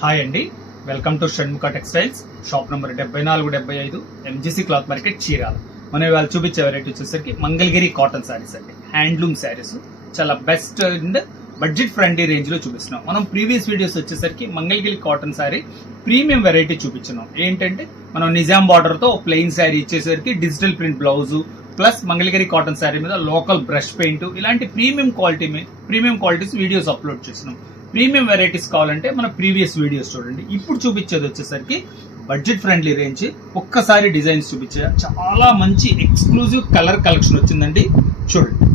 Hi అండి, welcome to Shanmukha textiles. Shop number 7475 MGC cloth market, Chirala. మనం ఇవాళ చూపించే వెరైటీ వచ్చేసరికి మంగళగిరి కాటన్ శారీస్ అండి. హ్యాండ్లూమ్ శారీస్ చాలా best and budget friendly range లో చూపిస్తున్నాం. మనం ప్రీవియస్ వీడియోస్ వచ్చేసరికి Mangalagiri cotton sari premium variety చూపించినాం. ఏంటంటే మనం నిజాం బార్డర్ తో ప్లెయిన్ శారీ ఇచ్చేసరికి digital print blouse plus Mangalagiri cotton sari మీద లోకల్ బ్రష్ పెయింట్ ఇలాంటి ప్రీమియం క్వాలిటీస్ వీడియోస్ అప్లోడ్ చేసినాం. ప్రీమియం వెరైటీస్ కావాలంటే మన ప్రీవియస్ వీడియోస్ చూడండి. ఇప్పుడు చూపించేది వచ్చేసరికి బడ్జెట్ ఫ్రెండ్లీ రేంజ్. ఒక్కసారి డిజైన్స్ చూపించే చాలా మంచి ఎక్స్క్లూజివ్ కలర్ కలెక్షన్ వచ్చిందండి. చూడండి,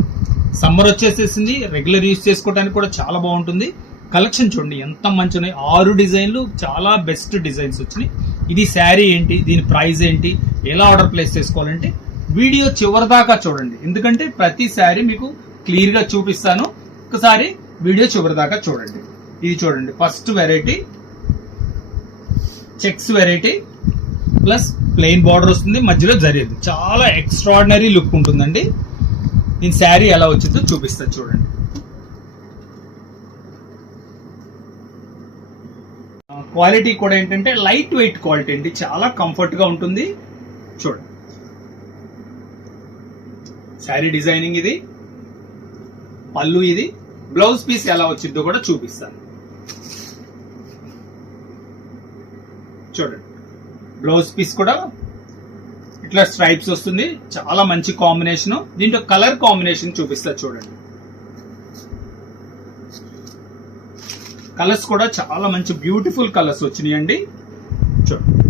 సమ్మర్ వచ్చేసేసింది, రెగ్యులర్ యూజ్ చేసుకోవడానికి కూడా చాలా బాగుంటుంది. కలెక్షన్ చూడండి ఎంత మంచి ఉన్నాయి. 6 డిజైన్లు, చాలా బెస్ట్ డిజైన్స్ వచ్చినాయి. ఇది శారీ ఏంటి, దీని ప్రైస్ ఏంటి, ఎలా ఆర్డర్ ప్లేస్ చేసుకోవాలంటే వీడియో చివరి దాకా చూడండి. ఎందుకంటే ప్రతి శారీ మీకు క్లియర్ గా చూపిస్తాను. ఒకసారి వీడియో చివరి దాకా చూడండి. ఇది చూడండి, first variety checks variety plus plain border వస్తుంది, మధ్యలో జరిగేది చాలా ఎక్స్ట్రాడినరీ లుక్ ఉంటుందండి. దీని శారీ ఎలా వచ్చిందో చూపిస్తా చూడండి. క్వాలిటీ కూడా ఏంటంటే లైట్ వెయిట్ క్వాలిటీ అండి, చాలా కంఫర్ట్ గా ఉంటుంది. చూడండి శారీ డిజైనింగ్, ఇది పళ్ళు, ఇది బ్లౌజ్ పీస్ ఎలా వచ్చిందో కూడా చూపిస్తాను. చూడండి, బ్లౌజ్ పీస్ కూడా ఇట్లా స్ట్రైప్స్ వస్తుంది, చాలా మంచి కాంబినేషన్. దీంట్లో కలర్ కాంబినేషన్ చూపిస్తా చూడండి. కలర్స్ కూడా చాలా మంచి బ్యూటిఫుల్ కలర్స్ వచ్చినాయండి. చూడండి,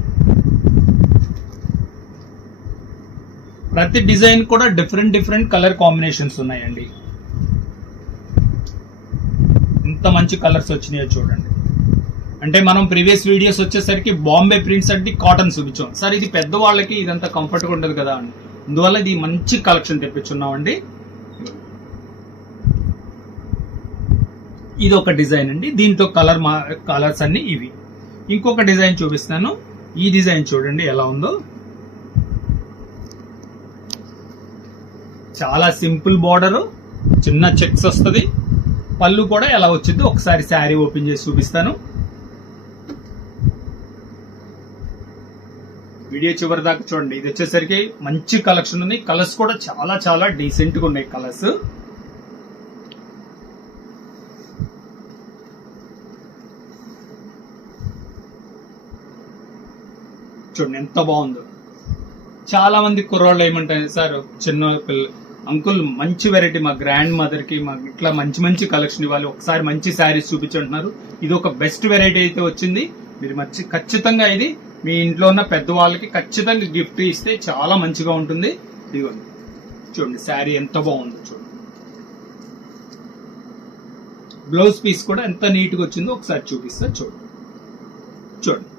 ప్రతి డిజైన్ కూడా డిఫరెంట్ కలర్ కాంబినేషన్స్ ఉన్నాయండి. ఎంత మంచి కలర్స్ వచ్చినాయో చూడండి. అంటే మనం ప్రీవియస్ వీడియోస్ వచ్చేసరికి బాంబే ప్రింట్స్ అంటే కాటన్ చూపించాం సార్. ఇది పెద్దవాళ్ళకి ఇదంతా కంఫర్ట్గా ఉండదు కదా అని, అందువల్ల ఇది మంచి కలెక్షన్ తెప్పించున్నామండి. ఇది ఒక డిజైన్ అండి, దీంట్లో కలర్స్ అన్ని ఇవి. ఇంకొక డిజైన్ చూపిస్తాను. ఈ డిజైన్ చూడండి ఎలా ఉందో. చాలా సింపుల్ బార్డర్, చిన్న చెక్స్ వస్తుంది. పళ్ళు కూడా ఎలా వచ్చిందో ఒకసారి శారీ ఓపెన్ చేసి చూపిస్తాను. వీడియో చివరి దాకా చూడండి. ఇది వచ్చేసరికి మంచి కలెక్షన్ ఉంది. కలర్స్ కూడా చాలా డీసెంట్ గా ఉన్నాయి కలర్స్. చూడండి ఎంత బాగుందో. చాలా మంది కుర్రోళ్ళు ఏమంటారు సార్, చిన్న పిల్ల అంకుల్ మంచి వెరైటీ మా గ్రాండ్ మదర్ కి మాకు ఇట్లా మంచి కలెక్షన్ ఇవ్వాలి, ఒకసారి మంచి శారీస్ చూపించుంటున్నారు. ఇది ఒక బెస్ట్ వెరైటీ అయితే వచ్చింది. మీరు ఖచ్చితంగా ఇది మీ ఇంట్లో ఉన్న పెద్దవాళ్ళకి ఖచ్చితంగా గిఫ్ట్ ఇస్తే చాలా మంచిగా ఉంటుంది. ఇదిగోండి చూడండి, శారీ ఎంత బాగుందో చూడండి. బ్లౌజ్ పీస్ కూడా ఎంత నీట్ గా వచ్చిందో ఒకసారి చూపిస్తా చూడండి. చూడండి,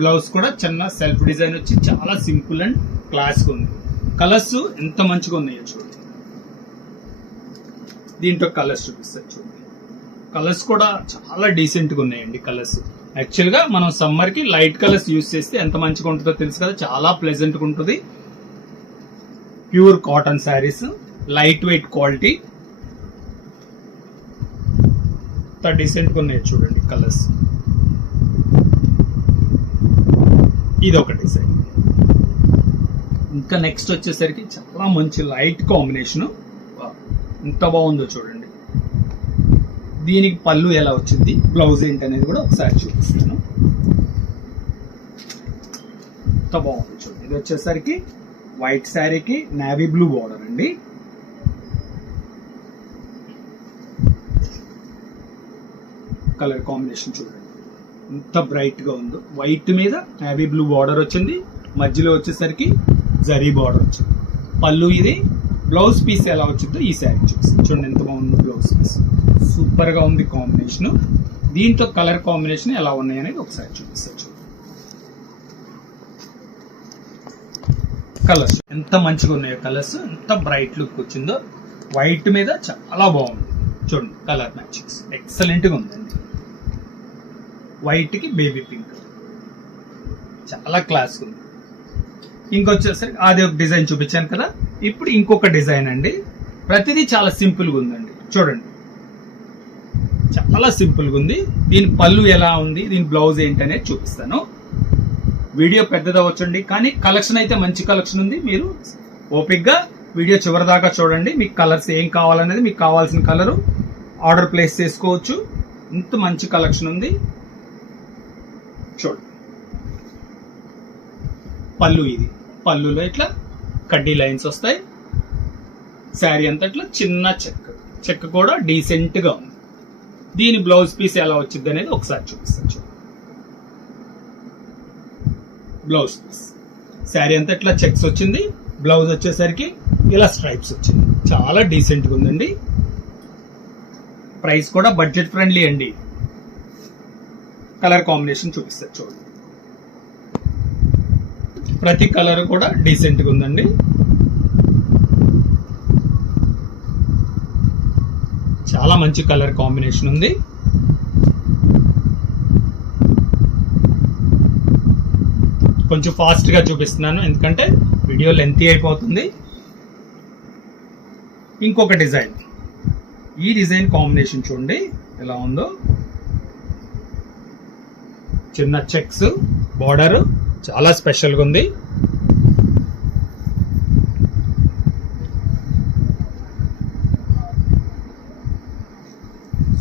బ్లౌజ్ కూడా చిన్న సెల్ఫ్ డిజైన్ వచ్చి చాలా సింపుల్ అండ్ క్లాస్ గా ఉంది. కలర్స్ ఎంత మంచిగా ఉన్నాయో చూడండి. దీంట్లో కలర్స్ చూపిస్తారు చూడండి. కలర్స్ కూడా చాలా డీసెంట్ గా ఉన్నాయండి. కలర్స్ యాక్చువల్ గా మనం సమ్మర్ కి లైట్ కలర్స్ యూజ్ చేస్తే ఎంత మంచిగా ఉంటుందో తెలుసు కదా, చాలా ప్లెజెంట్ గా ఉంటుంది. Pure cotton saris, light weight quality, ఎంత డీసెంట్ గా ఉన్నాయి చూడండి కలర్స్. ఇది ఒక డిజైన్. ఇంకా నెక్స్ట్ వచ్చేసరికి చాలా మంచి లైట్ కాంబినేషన్, ఎంత బాగుందో చూడండి. దీనికి పళ్ళు ఎలా వచ్చింది, బ్లౌజ్ ఏంటి అనేది కూడా ఒకసారి చూపిస్తాను. ఎంత బాగుంది చూడండి. ఇది వచ్చేసరికి వైట్ శారీకి నేవీ బ్లూ బార్డర్ అండి. కలర్ కాంబినేషన్ చూడండి ఎంత బ్రైట్ గా ఉందో. వైట్ మీద నేవీ బ్లూ బార్డర్ వచ్చింది, మధ్యలో వచ్చేసరికి జరీ బార్డర్ వచ్చింది. పళ్ళు ఇది. బ్లౌజ్ పీస్ ఎలా వచ్చిందో ఈ శారీ చూపిస్తాను చూడండి. ఎంత బాగుంది బ్లౌజ్ పీస్, సూపర్ గా ఉంది కాంబినేషన్. దీంట్లో కలర్ కాంబినేషన్ ఎలా ఉన్నాయి అనేది ఒకసారి చూపిస్తాను చూడండి. కలర్స్ ఎంత మంచిగా ఉన్నాయో, కలర్స్ ఎంత బ్రైట్ లుక్ వచ్చిందో. వైట్ మీద చాలా బాగుంది చూడండి. కలర్ మ్యాచింగ్స్ ఎక్సలెంట్ గా ఉందండి. వైట్ కి బేబీ పింక్, చాలా క్లాస్ ఉంది. ఇంకొచ్చేసరికి అది ఒక డిజైన్ చూపించాను కదా. ఇప్పుడు ఇంకొక డిజైన్ అండి. ప్రతిదీ చాలా సింపుల్ గా ఉందండి. చూడండి, చాలా చాలా సింపుల్ గా ఉంది. దీని పళ్ళు ఎలా ఉంది, దీని బ్లౌజ్ ఏంటి అనేది చూపిస్తాను. వీడియో పెద్దదవచ్చండి, కానీ కలెక్షన్ అయితే మంచి కలెక్షన్ ఉంది. మీరు ఓపిక్ గా వీడియో చివరి దాకా చూడండి. మీకు కలర్స్ ఏం కావాలనేది, మీకు కావాల్సిన కలరు ఆర్డర్ ప్లేస్ చేసుకోవచ్చు. ఇంత మంచి కలెక్షన్ ఉంది. చూడండి, పళ్ళు ఇది. పళ్ళులో ఇట్లా కడ్డీ లైన్స్ వస్తాయి. శారీ అంతా ఇట్లా చిన్న చెక్క కూడా డీసెంట్ గా ఉంది. దీని బ్లౌజ్ పీస్ ఎలా వచ్చింది అనేది ఒకసారి చూపిస్తాను. చూడండి, బ్లౌజ్ పీస్ శారీ అంతా ఇట్లా చెక్స్ వచ్చింది. బ్లౌజ్ వచ్చేసరికి ఇలా స్ట్రైప్స్ వచ్చింది. చాలా డీసెంట్ గా ఉందండి. ప్రైస్ కూడా బడ్జెట్ ఫ్రెండ్లీ అండి. కలర్ కాంబినేషన్ చూపిస్తారు చూడండి. ప్రతి కలర్ కూడా డీసెంట్ గా ఉందండి. చాలా మంచి కలర్ కాంబినేషన్ ఉంది. కొంచెం ఫాస్ట్ గా చూపిస్తున్నాను, ఎందుకంటే వీడియో లెంతీ అయిపోతుంది. ఇంకొక డిజైన్, ఈ డిజైన్ కాంబినేషన్ చూడండి ఎలా ఉందో. చిన్న చెక్స్ బార్డర్ చాలా స్పెషల్ గా ఉంది.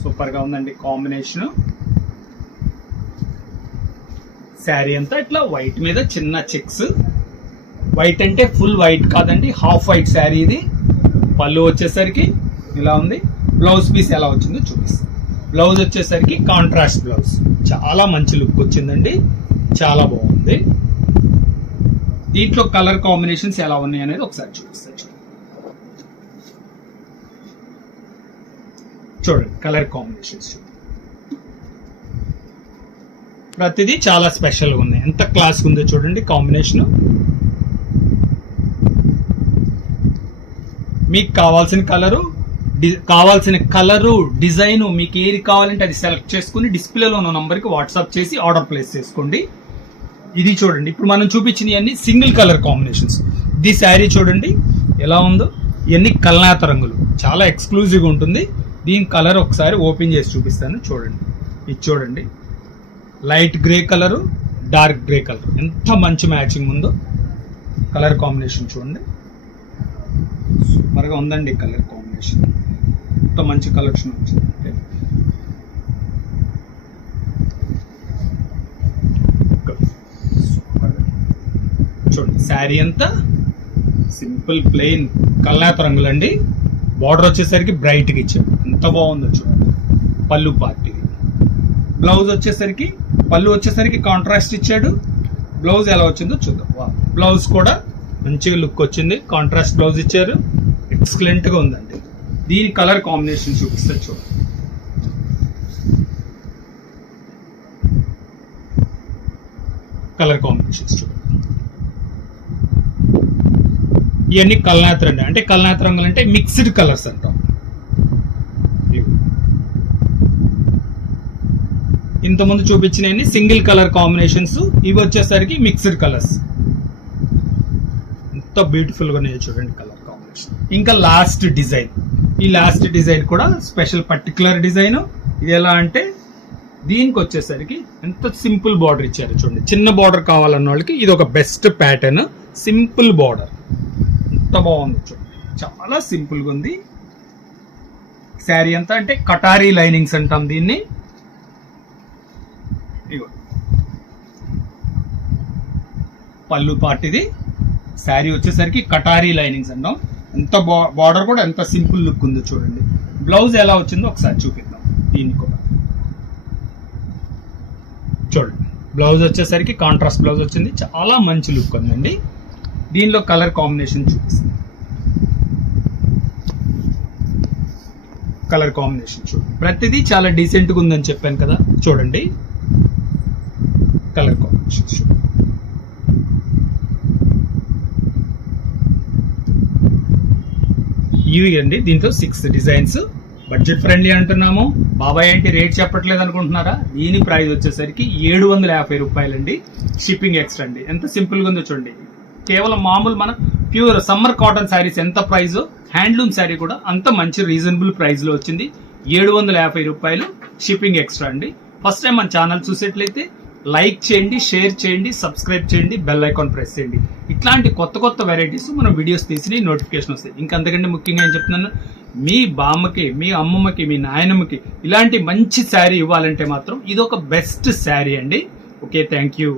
సూపర్ గా ఉందండి కాంబినేషన్. శారీ అంతా ఇట్లా వైట్ మీద చిన్న చెక్స్. వైట్ అంటే ఫుల్ వైట్ కాదండి, హాఫ్ వైట్ శారీ ఇది. పళ్ళు వచ్చేసరికి ఇలా ఉంది. బ్లౌజ్ పీస్ ఎలా వచ్చిందో చూపిస్తాను. బ్లౌజ్ వచ్చేసరికి కాంట్రాస్ట్ బ్లౌజ్. చాలా మంచి లుక్ వచ్చిందండి, చాలా బాగుంది. దీంట్లో కలర్ కాంబినేషన్స్ ఎలా ఉన్నాయి అనేది ఒకసారి చూపిస్తాను. చూడండి కలర్ కాంబినేషన్స్ ప్రతిదీ చాలా స్పెషల్ గా ఉన్నాయి. ఎంత క్లాస్ ఉందో చూడండి కాంబినేషన్. మీకు కావాల్సిన కలరు డిజైన్ మీకు ఏది కావాలంటే అది సెలెక్ట్ చేసుకుని డిస్ప్లేలో ఉన్న నంబర్ కి వాట్సాప్ చేసి ఆర్డర్ ప్లేస్ చేసుకోండి. ఇది చూడండి, ఇప్పుడు మనం చూపించినవన్నీ సింగిల్ కలర్ కాంబినేషన్స్. ఇది శారీ చూడండి ఎలా ఉందో. ఇవన్నీ కల్నాత రంగులు, చాలా ఎక్స్క్లూజివ్ గా ఉంటుంది. దీని కలర్ ఒకసారి ఓపెన్ చేసి చూపిస్తాను చూడండి. ఇది చూడండి, light grey colour, dark grey colour, ఎంత మంచి మ్యాచింగ్ ఉందో. కలర్ కాంబినేషన్ చూడండి, సూపర్ గా ఉందండి కలర్ కాంబినేషన్. ఎంత మంచి కలెక్షన్ వచ్చింది. చూడండి, శారీ అంతా సింపుల్ ప్లెయిన్ కల్నాత రంగులండి. బార్డర్ వచ్చేసరికి బ్రైట్ గా ఇచ్చాడు, ఎంత బాగుందో చూడండి. పళ్ళు పార్ట్ ఇది. బ్లౌజ్ వచ్చేసరికి కాంట్రాస్ట్ ఇచ్చాడు. బ్లౌజ్ ఎలా వచ్చిందో చూద్దాం. బ్లౌజ్ కూడా మంచిగా లుక్ వచ్చింది, కాంట్రాస్ట్ బ్లౌజ్ ఇచ్చారు. ఎక్సలెంట్ గా ఉందండి. దీని కలర్ కాంబినేషన్ చూపిస్తే చూడండి. కలర్ కాంబినేషన్స్ చూడండి. ఇవన్నీ కల్నాత రంగు, అంటే కల్నాత రంగులు అంటే మిక్స్డ్ కలర్స్ అంటాం. ఇంతకుముందు చూపించిన సింగిల్ కలర్ కాంబినేషన్స్, ఇవి వచ్చేసరికి మిక్స్డ్ కలర్స్. ఎంత బ్యూటిఫుల్ గా ఉన్నాయో చూడండి కలర్ కాంబినేషన్. ఇంకా లాస్ట్ డిజైన్, ఈ లాస్ట్ డిజైన్ కూడా స్పెషల్ పర్టికులర్ డిజైన్. ఇది ఎలా అంటే దీనికి వచ్చేసరికి ఎంత సింపుల్ బార్డర్ ఇచ్చారు చూడండి. చిన్న బార్డర్ కావాలన్న వాళ్ళకి ఇది ఒక బెస్ట్ ప్యాటర్న్. సింపుల్ బార్డర్ ఎంత బాగుంది చూడండి, చాలా సింపుల్ గా ఉంది. శారీ అంతా అంటే కటారీ లైనింగ్స్ అంటాం దీన్ని. పళ్ళు పార్ట్ ఇది. శారీ వచ్చేసరికి కటారీ లైనింగ్స్ అంటాం. ఎంత బార్డర్ కూడా ఎంత సింపుల్ లుక్ ఉందో చూడండి. బ్లౌజ్ ఎలా వచ్చిందో ఒకసారి చూపిద్దాం. దీన్ని కూడా చూడండి, బ్లౌజ్ వచ్చేసరికి కాంట్రాస్ట్ బ్లౌజ్ వచ్చింది. చాలా మంచి లుక్ ఉందండి. దీనిలో కలర్ కాంబినేషన్ చూపిస్తుంది. కలర్ కాంబినేషన్ చూడండి, ప్రతిదీ చాలా డీసెంట్ గా ఉందని చెప్పాను కదా. చూడండి కలర్ కాంబినేషన్ చూడండి. ఇవి అండి, దీంతో 6 డిజైన్స్. బడ్జెట్ ఫ్రెండ్లీ అంటున్నాము. బాబాయ్ ఏంటి రేట్ చెప్పట్లేదు అనుకుంటున్నారా? దీని ప్రైస్ వచ్చేసరికి 750 రూపాయలండి. షిప్పింగ్ ఎక్స్ట్రా అండి. ఎంత సింపుల్ గా ఉందో చూడండి. కేవలం మామూలు మన ప్యూర్ సమ్మర్ కాటన్ శారీస్ ఎంత ప్రైస్, హ్యాండ్లూమ్ శారీ కూడా అంత మంచి రీజనబుల్ ప్రైస్ లో వచ్చింది. 750 రూపాయలు. షిప్పింగ్ ఎక్స్ట్రా అండి. ఫస్ట్ టైం మన ఛానల్ చూసేట్లయితే లైక్ చేయండి, షేర్ చేయండి, సబ్స్క్రైబ్ చేయండి, బెల్ ఐకాన్ ప్రెస్ చేయండి. ఇట్లాంటి కొత్త కొత్త వెరైటీస్ మనం వీడియోస్ తీసి నోటిఫికేషన్ వస్తాయి. ఇంకంతకంటే ముఖ్యంగా ఏం చెప్తున్నాను, మీ బామ్మకి, మీ అమ్మమ్మకి, మీ నాయనమ్మకి ఇలాంటి మంచి శారీ ఇవ్వాలంటే మాత్రం ఇది ఒక బెస్ట్ శారీ అండి. Okay, thank you.